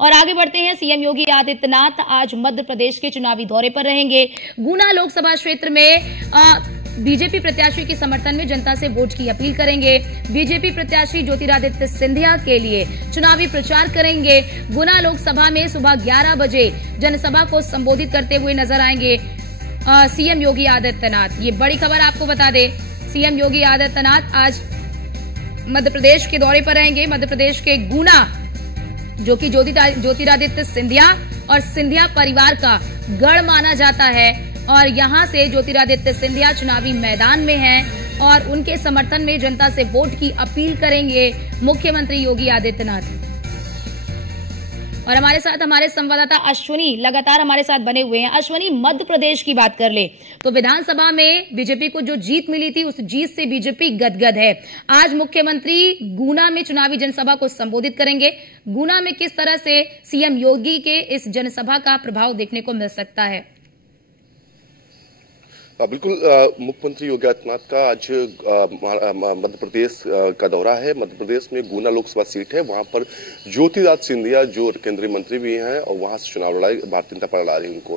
और आगे बढ़ते हैं। सीएम योगी आदित्यनाथ आज मध्य प्रदेश के चुनावी दौरे पर रहेंगे। गुना लोकसभा क्षेत्र में बीजेपी प्रत्याशी के समर्थन में जनता से वोट की अपील करेंगे। बीजेपी प्रत्याशी ज्योतिरादित्य सिंधिया के लिए चुनावी प्रचार करेंगे। गुना लोकसभा में सुबह 11 बजे जनसभा को संबोधित करते हुए नजर आएंगे सीएम योगी आदित्यनाथ। ये बड़ी खबर आपको बता दें, सीएम योगी आदित्यनाथ आज मध्य प्रदेश के दौरे पर रहेंगे। मध्य प्रदेश के गुना, जो कि ज्योतिरादित्य सिंधिया और सिंधिया परिवार का गढ़ माना जाता है, और यहां से ज्योतिरादित्य सिंधिया चुनावी मैदान में हैं और उनके समर्थन में जनता से वोट की अपील करेंगे मुख्यमंत्री योगी आदित्यनाथ। और हमारे साथ हमारे संवाददाता अश्विनी लगातार हमारे साथ बने हुए हैं। अश्विनी, मध्य प्रदेश की बात कर ले तो विधानसभा में बीजेपी को जो जीत मिली थी, उस जीत से बीजेपी गदगद है। आज मुख्यमंत्री गुना में चुनावी जनसभा को संबोधित करेंगे। गुना में किस तरह से सीएम योगी के इस जनसभा का प्रभाव देखने को मिल सकता है? बिल्कुल, मुख्यमंत्री योगी आदित्यनाथ का आज मध्य प्रदेश का दौरा है। मध्य प्रदेश में गुना लोकसभा सीट है, वहां पर ज्योतिरादित्य सिंधिया जो केंद्रीय मंत्री भी हैं और वहां से चुनाव लड़ाई भारतीय जनता पार्टी लड़ा रही है उनको।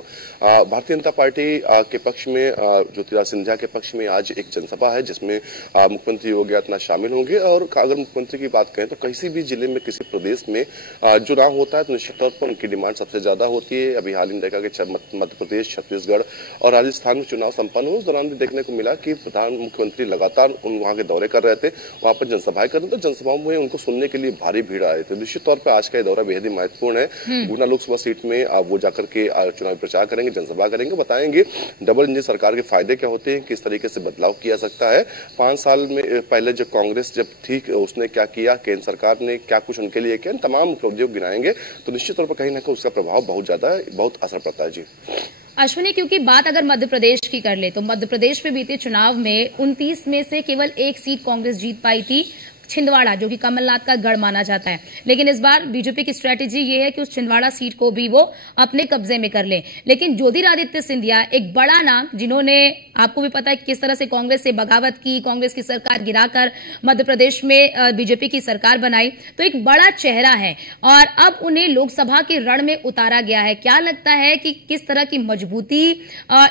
भारतीय जनता पार्टी के पक्ष में, ज्योतिरादित्य सिंधिया के पक्ष में आज एक जनसभा है जिसमें मुख्यमंत्री योगी आदित्यनाथ शामिल होंगे। और अगर मुख्यमंत्री की बात करें तो किसी भी जिले में, किसी प्रदेश में चुनाव होता है तो निश्चित तौर पर उनकी डिमांड सबसे ज्यादा होती है। अभी हाल ही में देखा कि मध्य प्रदेश, छत्तीसगढ़ और राजस्थान में चुनाव उस दौरान भी देखने को मिला कि प्रधान मुख्यमंत्री लगातार वहां के दौरे कर रहे थे, वहां पर जनसभाएं कर रहे थे। जनसभाओं में उनको सुनने के लिए भारी भीड़ आ रही थी। निश्चित तौर पर आज का दौरा बेहद ही महत्वपूर्ण है। गुना लोकसभा सीट में वो जाकर के चुनावी प्रचार करेंगे, जनसभा करेंगे, बताएंगे डबल इंजन सरकार के फायदे क्या होते हैं, किस तरीके से बदलाव किया सकता है। 5 साल में पहले जब कांग्रेस थी उसने क्या किया, केंद्र सरकार ने क्या कुछ उनके लिए किया, तमाम उपलब्धियों गिनाएंगे तो निश्चित तौर पर कहीं ना कहीं उसका प्रभाव बहुत असर पड़ता है। जी अश्विनी, क्योंकि बात अगर मध्य प्रदेश की कर ले तो मध्य प्रदेश में बीते चुनाव में 29 में से केवल 1 सीट कांग्रेस जीत पाई थी, छिंदवाड़ा, जो कि कमलनाथ का गढ़ माना जाता है। लेकिन इस बार बीजेपी की स्ट्रेटेजी ये है कि उस छिंदवाड़ा सीट को भी वो अपने कब्जे में कर ले। लेकिन ज्योतिरादित्य सिंधिया एक बड़ा नाम, जिन्होंने, आपको भी पता है किस तरह से कांग्रेस से बगावत की, कांग्रेस की सरकार गिराकर मध्य प्रदेश में बीजेपी की सरकार बनाई, तो एक बड़ा चेहरा है और अब उन्हें लोकसभा के रण में उतारा गया है। क्या लगता है कि किस तरह की मजबूती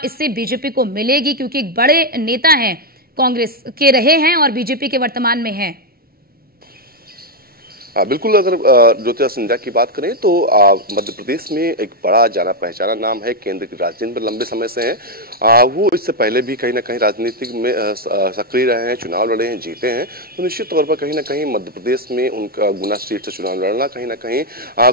इससे बीजेपी को मिलेगी, क्योंकि एक बड़े नेता हैं, कांग्रेस के रहे हैं और बीजेपी के वर्तमान में हैं? बिल्कुल, अगर ज्योतिरादित्य सिंधिया की बात करें तो मध्य प्रदेश में एक बड़ा जाना पहचाना नाम है, केंद्र की राजनीति में लंबे समय से हैं। वो इससे पहले भी कहीं ना कहीं राजनीति में सक्रिय रहे हैं, चुनाव लड़े हैं, जीते हैं। तो निश्चित तौर पर कहीं ना कहीं मध्य प्रदेश में उनका गुना सीट से चुनाव लड़ना कहीं ना कहीं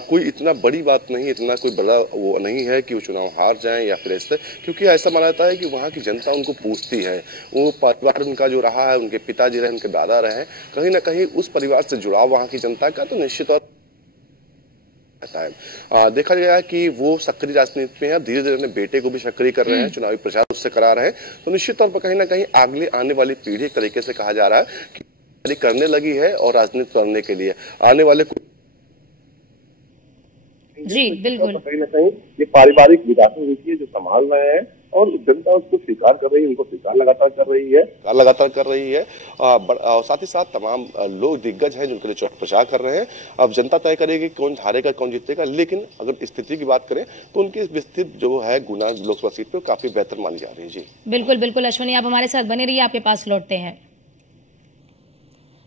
कोई इतना बड़ी बात नहीं, इतना कोई बड़ा वो नहीं है कि वो चुनाव हार जाए या फिर ऐसे, क्योंकि ऐसा माना जाता है कि वहाँ की जनता उनको पूछती है। वो परिवार उनका जो रहा है, उनके पिताजी रहे, उनके दादा रहे, कहीं ना कहीं उस परिवार से जुड़ाव वहाँ की जनता का तो निश्चित तौर है। देखा गया है कि वो सक्रिय राजनीति में है, धीरे धीरे अपने बेटे को भी सक्रिय कर रहे हैं, चुनावी प्रचार उससे करा रहे हैं। तो निश्चित तौर पर कहीं ना कहीं अगले आने वाली पीढ़ी एक तरीके से कहा जा रहा है कि करने लगी है और राजनीति करने के लिए आने वाले जी बिल्कुल कहीं ना कहीं ये पारिवारिक विरासत होती है जो संभाल रहे हैं और जनता उसको स्वीकार कर रही है, उनको स्वीकार लगातार कर रही है। और साथ ही साथ तमाम लोग दिग्गज हैं जो उनके लिए प्रचार कर रहे हैं। अब जनता तय करेगी कौन हारेगा, कौन जीतेगा। लेकिन अगर स्थिति की बात करें तो उनकी स्थिति जो है गुना लोकसभा सीट पर काफी बेहतर मानी जा रही है। जी बिल्कुल बिल्कुल अश्विनी, आप हमारे साथ बने रहिए, आपके पास लौटते हैं।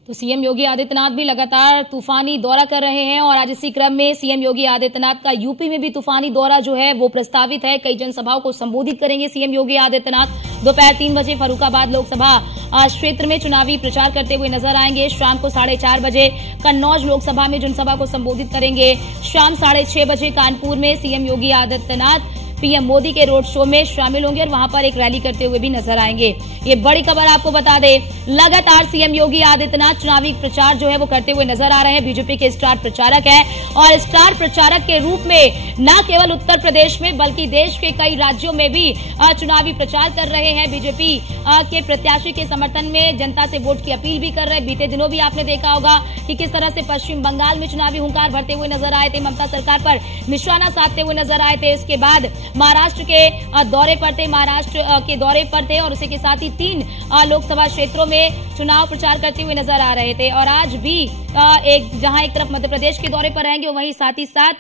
तो सीएम योगी आदित्यनाथ भी लगातार तूफानी दौरा कर रहे हैं और आज इसी क्रम में सीएम योगी आदित्यनाथ का यूपी में भी तूफानी दौरा जो है वो प्रस्तावित है। कई जनसभाओं को संबोधित करेंगे सीएम योगी आदित्यनाथ। दोपहर 3 बजे फर्रुखाबाद लोकसभा क्षेत्र में चुनावी प्रचार करते हुए नजर आएंगे। शाम को 4:30 बजे कन्नौज लोकसभा में जनसभा को संबोधित करेंगे। शाम 6:30 बजे कानपुर में सीएम योगी आदित्यनाथ पीएम मोदी के रोड शो में शामिल होंगे और वहां पर एक रैली करते हुए भी नजर आएंगे। ये बड़ी खबर आपको बता दें, लगातार सीएम योगी आदित्यनाथ चुनावी प्रचार जो है वो करते हुए नजर आ रहे हैं। बीजेपी के स्टार प्रचारक हैं और स्टार प्रचारक के रूप में न केवल उत्तर प्रदेश में बल्कि देश के कई राज्यों में भी चुनावी प्रचार कर रहे हैं। बीजेपी के प्रत्याशी के समर्थन में जनता से वोट की अपील भी कर रहे हैं। बीते दिनों भी आपने देखा होगा कि किस तरह से पश्चिम बंगाल में चुनावी हुंकार भरते हुए नजर आए थे, ममता सरकार पर निशाना साधते हुए नजर आए थे। इसके बाद महाराष्ट्र के दौरे पर थे, महाराष्ट्र के दौरे पर थे और उसी के साथ ही 3 लोकसभा क्षेत्रों में चुनाव प्रचार करते हुए नजर आ रहे थे। और आज भी जहां एक तरफ मध्य प्रदेश के दौरे पर रहेंगे, वहीं साथ ही साथ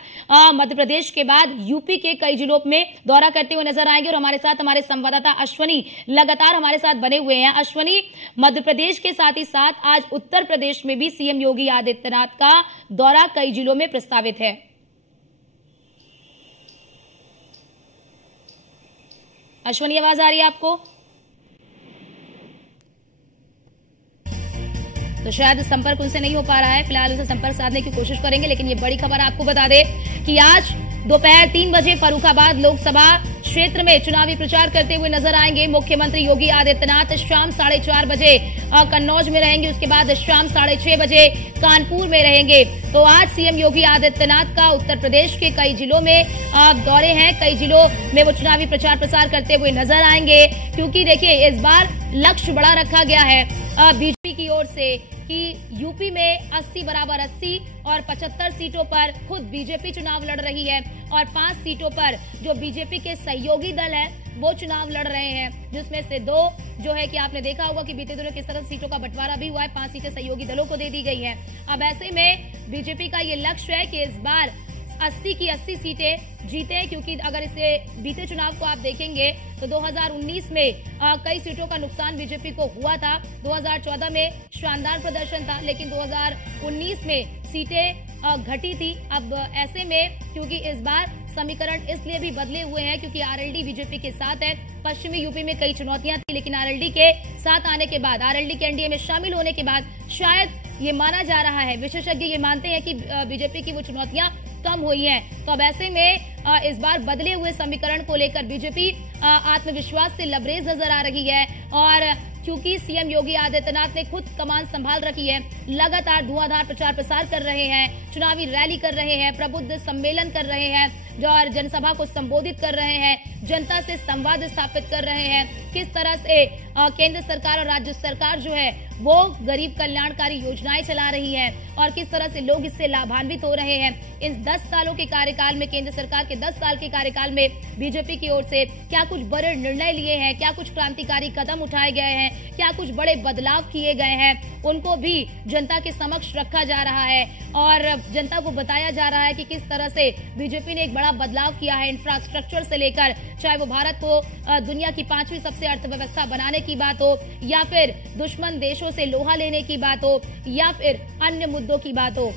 मध्य प्रदेश के बाद यूपी के कई जिलों में दौरा करते हुए नजर आएंगे। और हमारे साथ हमारे संवाददाता अश्वनी लगातार हमारे साथ बने हुए हैं। अश्वनी, मध्य प्रदेश के साथ ही साथ आज उत्तर प्रदेश में भी सीएम योगी आदित्यनाथ का दौरा कई जिलों में प्रस्तावित है। अश्वनी, आवाज आ रही है आपको? तो शायद संपर्क उनसे नहीं हो पा रहा है, फिलहाल उनसे संपर्क साधने की कोशिश करेंगे। लेकिन ये बड़ी खबर आपको बता दे कि आज दोपहर 3 बजे फर्रुखाबाद लोकसभा क्षेत्र में चुनावी प्रचार करते हुए नजर आएंगे मुख्यमंत्री योगी आदित्यनाथ। शाम 4:30 बजे कन्नौज में रहेंगे, उसके बाद शाम 6:30 बजे कानपुर में रहेंगे। तो आज सीएम योगी आदित्यनाथ का उत्तर प्रदेश के कई जिलों में दौरे हैं, कई जिलों में वो चुनावी प्रचार प्रसार करते हुए नजर आएंगे। क्योंकि देखिए, इस बार लक्ष्य बड़ा रखा गया है बीजेपी की ओर से कि यूपी में 80 बराबर 80 और 75 सीटों पर खुद बीजेपी चुनाव लड़ रही है और 5 सीटों पर जो बीजेपी के सहयोगी दल है वो चुनाव लड़ रहे हैं, जिसमें से 2 जो है कि आपने देखा होगा कि बीते दिनों किस तरह सीटों का बंटवारा भी हुआ है, 5 सीटें सहयोगी दलों को दे दी गई हैं। अब ऐसे में बीजेपी का ये लक्ष्य है कि इस बार 80 की 80 सीटें जीते, क्योंकि अगर इसे बीते चुनाव को आप देखेंगे तो 2019 में कई सीटों का नुकसान बीजेपी को हुआ था। 2014 में शानदार प्रदर्शन था, लेकिन 2019 में सीटें घटी थी। अब ऐसे में क्योंकि इस बार समीकरण इसलिए भी बदले हुए हैं क्योंकि आरएलडी बीजेपी के साथ है। पश्चिमी यूपी में कई चुनौतियां थी, लेकिन आरएलडी के साथ आने के बाद, आरएलडी के एनडीए में शामिल होने के बाद शायद ये माना जा रहा है, विशेषज्ञ ये मानते हैं कि बीजेपी की वो चुनौतियां कम हुई हैं। तो अब ऐसे में इस बार बदले हुए समीकरण को लेकर बीजेपी आत्मविश्वास से लबरेज नजर आ रही है। और क्योंकि सीएम योगी आदित्यनाथ ने खुद कमान संभाल रखी है, लगातार धुआंधार प्रचार प्रसार कर रहे हैं, चुनावी रैली कर रहे हैं, प्रबुद्ध सम्मेलन कर रहे हैं और जनसभा को संबोधित कर रहे हैं, जनता से संवाद स्थापित कर रहे हैं। किस तरह से केंद्र सरकार और राज्य सरकार जो है वो गरीब कल्याणकारी योजनाएं चला रही है और किस तरह से लोग इससे लाभान्वित हो रहे हैं। इन 10 सालों के कार्यकाल में, केंद्र सरकार के 10 साल के कार्यकाल में बीजेपी की ओर से क्या कुछ बड़े निर्णय लिए हैं, क्या कुछ क्रांतिकारी कदम उठाए गए हैं, क्या कुछ बड़े बदलाव किए गए हैं, उनको भी जनता के समक्ष रखा जा रहा है और जनता को बताया जा रहा है कि किस तरह से बीजेपी ने एक बड़ा बदलाव किया है इंफ्रास्ट्रक्चर से लेकर, चाहे वो भारत को दुनिया की 5वीं सबसे अर्थव्यवस्था बनाने की बात हो या फिर दुश्मन देशों से लोहा लेने की बात हो या फिर अन्य मुद्दों की बात हो।